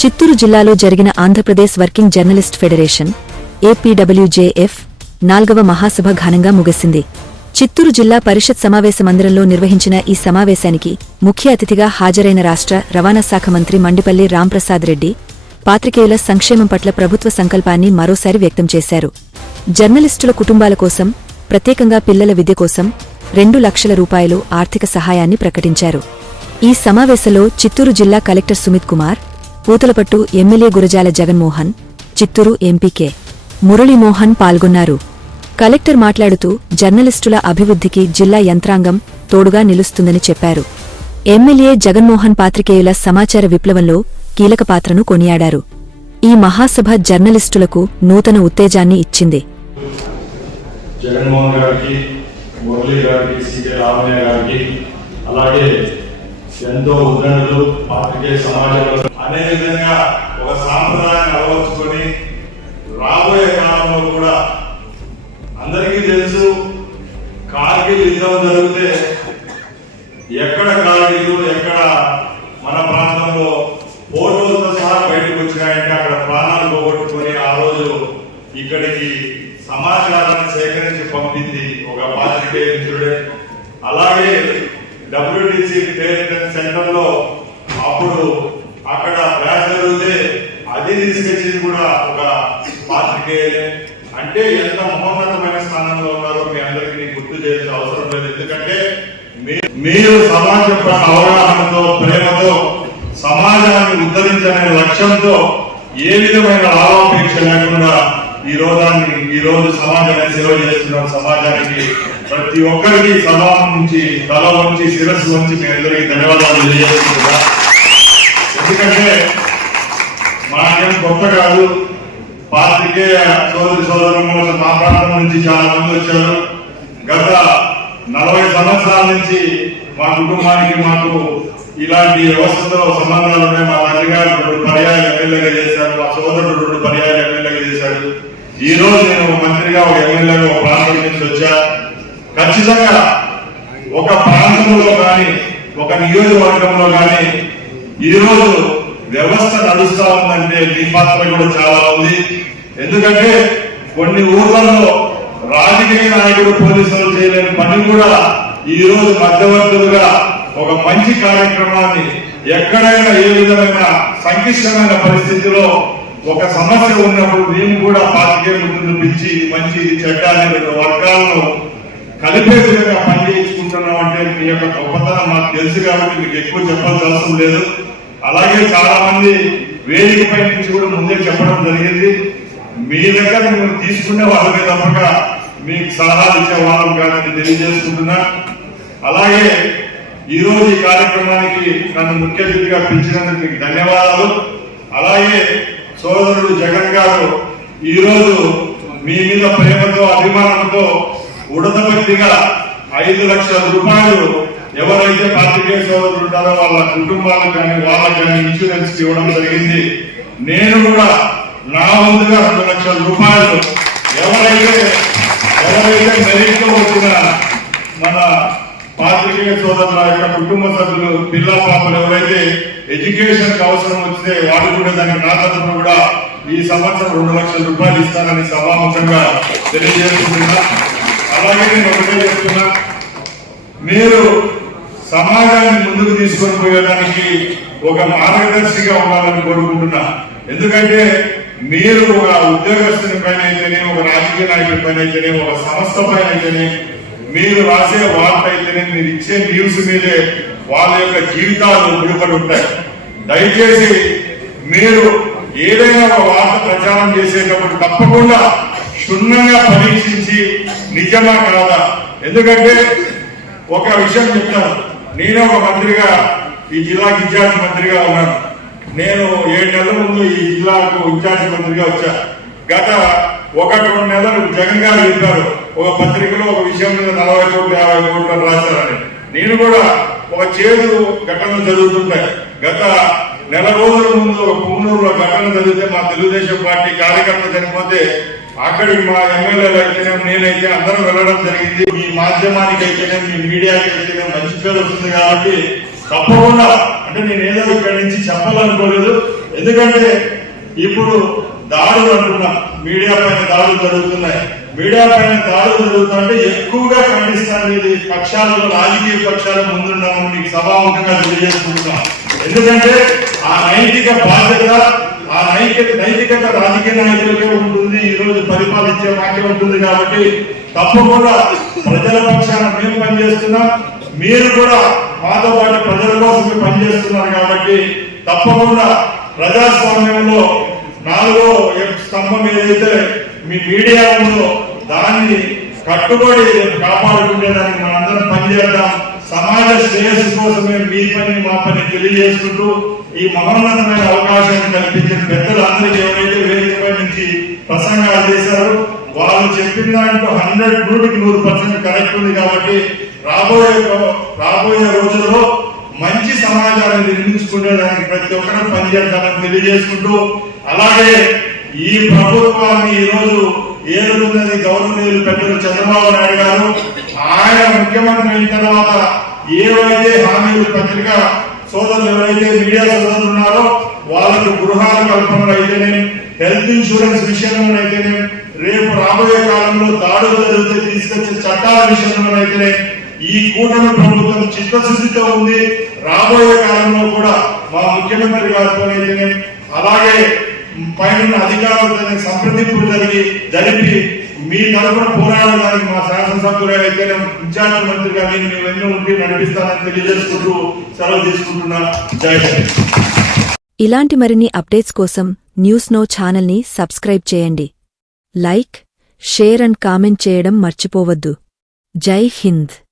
చిత్తూరు జిల్లాలో జరిగిన Andhra Pradesh working journalist federation APWJF 4వ మహాసభ ఘనంగా ముగిసింది. చిత్తూరు జిల్లా పరిషత్ సమావేశ మందిరంలో నిర్వహించిన ఈ సమావేశానికి ముఖ్య అతిథిగా హాజరైన రాష్ట్ర రవాణా శాఖ మంత్రి మండిపల్లి రాంప్రసాద్ రెడ్డి పాత్రికేయుల సంక్షేమం పట్ల ప్రభుత్వ సంకల్పాన్ని మరోసారి వ్యక్తం చేశారు. జర్నలిస్టుల కుటుంబాల కోసం, ప్రత్యేకంగా పిల్లల విద్య కోసం 2 లక్షల రూపాయలు ఆర్థిక సహాయాన్ని ప్రకటించారు. ఈ సమావేశంలో చిత్తూరు జిల్లా collector Sumit Kumar, Puthalapattu MLA Gurajala Jaganmohan, Chittoor MP K. Muralimohan పాల్గొన్నారు. కలెక్టర్ మాట్లాడుతూ జర్నలిస్టుల అభివృద్ధికి జిల్లా యంత్రాంగం తోడుగా నిలుస్తుందని చెప్పారు. ఎమ్మెల్యే జగన్మోహన్ పాత్రికేయుల సమాచార విప్లవంలో కీలక పాత్రను కొనియాడారు. ఈ మహాసభ జర్నలిస్టులకు నూతన ఉత్తేజాన్ని ఇచ్చింది. జగన్మోహన్ గారికి, మురళీ గారికి, సికే రామయ్య గారికి, అలాగే ఎంతో ఉద్యోగులు పాత్రికేయ సమాజంలో అనే విధంగా ఒక సాంప్రదాయాన్ని అలవర్చుకొని రాబోయే కాలంలో కూడా అందరికీ తెలుసు, కార్గిల్ యుద్ధం జరిగితే ఎక్కడ కార్గిల్, ఎక్కడ మన ప్రాంతంలో ఫోటోలతో సహా బయటకు వచ్చినాయంటే అక్కడ ప్రాణాలు పోగొట్టుకొని ఆ రోజు ఇక్కడికి సమాచారాన్ని సేకరించి పంపింది ఒక పాత్రికేయ మిత్రుడే. అలాగే డబ్ల్యూటీసీ ట్రేడ్ సెంటర్ లో అప్పుడు అక్కడ బ్యాచ్ జరిగితే అది తీసుకొచ్చింది కూడా ఒక పాత్రికేయులే. అంటే ఎంత మహోన్నతమైన స్థానంలో ఉన్నారో మీ అందరికీ గుర్తు చేయాల్సిన అవసరం లేదు. ఎందుకంటే మీరు సమాజం అవగాహనతో, ప్రేమతో సమాజాన్ని ఉద్ధరించాలనే లక్ష్యంతో ఏ విధమైన లాభాపేక్ష లేకుండా ఈ రోజు సమాజాన్ని సేవ చేస్తున్నాం. సమాజానికి ప్రతి ఒక్కరికి సమాజం నుంచి తల వంచి శిరస్సు వంచి మీ అందరికీ ధన్యవాదాలు తెలియజేస్తున్నా. ఎందుకంటే మనకేం కొత్త కాదు. పాత్రికేయ సోదరులు మా ప్రాంతం నుంచి చాలా మంది వచ్చారు. గత 40 సంవత్సరాల నుంచి మా కుటుంబానికి మాకు ఇలాంటి వ్యవస్థతో సంబంధాలు ఉన్నాయి. మా తండ్రి గారు 2 పర్యాయాలు ఎమ్మెల్యేగా చేశారు, మా సోదరుడు 2 పర్యాయాలు ఎమ్మెల్యేగా చేశాడు. ఈ రోజు నేను మంత్రిగా ఒక ఎమ్మెల్యేగా ఒక ప్రాంతం నుంచి వచ్చా. ఖచ్చితంగా ఒక ప్రాంతంలో కానీ, ఒక నియోజకవర్గంలో కానీ ఈ రోజు వ్యవస్థ నడుస్తా ఉందంటే మీ పాత్ర కూడా చాలా ఉంది. ఎందుకంటే కొన్ని ఊర్లలో రాజకీయ నాయకుడు, పోలీసులు చేయలేని పని కూడా ఈ రోజు మధ్యవర్తులుగా ఒక మంచి కార్యక్రమాన్ని ఎక్కడైనా ఏ విధమైన సంక్లిష్టమైన పరిస్థితిలో ఒక సమస్య ఉన్నప్పుడు మేము కూడా పాత్రికేయులను పిలిచి మంచి చెడ్డాన్ని 2 వర్గాలను కలిపే విధంగా పనిచేయించుకుంటున్నాం. అంటే మీ యొక్క గొప్పతనం మాకు తెలుసు కాబట్టి మీకు ఎక్కువ చెప్పాల్సిన అవసరం లేదు. అలాగే చాలా మంది వేదికపై నుంచి కూడా ముందే చెప్పడం జరిగింది. మీ దగ్గర మేము తీసుకునే వాళ్ళమే తప్పక మీకు సలహాలు ఇచ్చే వాళ్ళం కానీ తెలియజేసుకుంటున్నా. అలాగే ఈ రోజు ఈ కార్యక్రమానికి నన్ను ముఖ్య అతిథిగా పిలిచినందుకు మీకు ధన్యవాదాలు. అలాగే సోదరుడు జగన్ గారు ఈ రోజు మీ మీద ప్రేమతో, అభిమానంతో ఉడతబట్టిగా 5 లక్షల రూపాయలు ఎవరైతే పాత్రికేయ సోదరులు ఉంటారో వాళ్ళ కుటుంబాలకు కానీ వాళ్ళకి కానీ ఇన్సూరెన్స్ ఇవ్వడం జరిగింది. నేను కూడా నా వంతుగా 2 లక్షల రూపాయలు ఎవరైతే మెరిట్ లో వచ్చిన మన పాత్రికేయ సోదరుల యొక్క కుటుంబ సభ్యులు, పిల్ల పాపలు ఎవరైతే ఎడ్యుకేషన్ కి అవసరం వస్తే వాళ్ళు కూడా దానికి నా తరఫున కూడా ఈ సంవత్సరం 2 లక్షల రూపాయలు ఇస్తానని సభాముఖంగా తెలియజేస్తున్నా. అలాగే నేను ఒకటే చెప్తున్నా, మీరు సమాజాన్ని ముందుకు తీసుకొని పోయడానికి ఒక మార్గదర్శిగా ఉండాలని కోరుకుంటున్నా. ఎందుకంటే మీరు ఒక ఉద్యోగస్తుని పైన అయితేనే, ఒక రాజకీయ నాయకుడి పైన అయితేనే, ఒక సంస్థ పైన అయితేనే, మీరు రాసే వార్త అయితేనే, మీరు ఇచ్చే న్యూస్ మీదే వాళ్ళ యొక్క జీవితాలు ముడిపడి ఉంటాయి. దయచేసి మీరు ఏదైనా ఒక వార్త ప్రచారం చేసేటప్పుడు తప్పకుండా క్షుణ్ణంగా పరీక్షించి నిజమా కాదా. ఎందుకంటే ఒక విషయం చెప్తాను, నేనే ఒక మంత్రిగా ఈ జిల్లాకి ఇన్ఛార్జ్ మంత్రిగా ఉన్నాను. నేను 7 నెలల ముందు ఈ జిల్లాకు ఇన్ఛార్జ్ మంత్రిగా వచ్చా. గత 1-2 నెలలు జగన్ గారు చెప్పారు ఒక పత్రికలో ఒక విషయం మీద 40 కోట్లు 50 కోట్లు రాశారని. నేను కూడా ఒక చేదు ఘటనలు జరుగుతుంటాయి. గత నెల రోజుల ముందు ఒక పుంగనూరులో ఘటన జరిగితే మా తెలుగుదేశం పార్టీ కార్యకర్త చనిపోతే అక్కడికి మా ఎమ్మెల్యేలు అయితేనే, నేనైతే అందరం వెళ్ళడం జరిగింది. ఈ మాధ్యమానికి అయితేనే, మీ మీడియాకి అయితేనే మంచి పేరు వస్తుంది కాబట్టి తప్పకుండా, అంటే నేను ఏదో ఇక్కడి నుంచి చెప్పాలనుకోలేదు. ఎందుకంటే ఇప్పుడు దాడులు అంటున్నాం, మీడియా పైన దాడులు జరుగుతున్నాయి. మీడియా పైన దాడులు జరుగుతుంటే ఎక్కువగా ఖండిస్తాను. ఇది పక్షాలలో రాజకీయ పక్షాలు ముందున్నామని మీకు సభాముఖంగా తెలియజేసుకుంటున్నాం. ఎందుకంటే ఆ నైతిక బాధ్యత, ఆ నైతికత రాజకీయ నాయకులకే ఉంటుంది. ఈ రోజు పరిపాలించే మాకే ఉంటుంది. కాబట్టి తప్పకుండా ప్రజల పక్షాన మేము పనిచేస్తున్నాం, మీరు కూడా మాతో పాటు ప్రజల కోసం పనిచేస్తున్నారు. కాబట్టి తప్పకుండా ప్రజాస్వామ్యంలో 4వ స్తంభం ఏదైతే మీ మీడియా ఉందో దాన్ని కట్టుబడి కాపాడుకునేదానికి మనందరం పనిచేద్దాం. సమాజ శ్రేయస్సు కోసమే మీ పని మా పని తెలియజేసుకుంటూ ఈ మహోన్నతమైన అవకాశాన్ని కల్పించిన పెద్దలందరికీ ఎవరైతే వేదికపై నుంచి ప్రసంగాలు చేశారో వాళ్ళు చెప్పిన దాంట్లో 100% కరెక్ట్ ఉంది. కాబట్టి రాబోయే రోజుల్లో మంచి సమాజాన్ని నిర్మించుకునేదానికి ప్రతి ఒక్కరూ పనిచేద్దామని తెలియజేసుకుంటూ, అలాగే ఈ ప్రభుత్వాన్ని ఈ రోజు ఏలుతున్నది గౌరవనీయులు పెద్దలు చంద్రబాబు నాయుడు గారు. ఆయన ముఖ్యమంత్రి అయిన తర్వాత ఏవైతే హామీలు పత్రిక సోదరులు ఎవరైతే మీడియా సోదరులు ఉన్నారో వాళ్ళకు గృహాల కల్పనలు అయితేనే, హెల్త్ ఇన్సూరెన్స్ విషయంలోనైతేనే, రేపు రాబోయే కాలంలో దాడులు జరిగితే తీసుకొచ్చే చట్టాల విషయంలోనైతేనే ఈ కూటమి ప్రభుత్వం చిత్తశుద్ధితో ఉంది. రాబోయే కాలంలో కూడా మా ముఖ్యమంత్రి గారితో అయితేనే, అలాగే పైన అధికారులతో సంప్రదింపులు జరిపి మీ తరఫున పోరాడడానికి మా శాసనసభ్యులు అయితే ఇన్ఛార్జ్ మంత్రిగా నేను వెన్ను ఉండి నడిపిస్తానని తెలియజేసుకుంటూ సెలవు తీసుకుంటున్నా. జై హింద్. ఇలాంటి మరిన్ని అప్డేట్స్ కోసం న్యూస్ నో ఛానల్ని సబ్స్క్రైబ్ చేయండి. లైక్, షేర్ అండ్ కామెంట్ చేయడం మర్చిపోవద్దు. జై హింద్.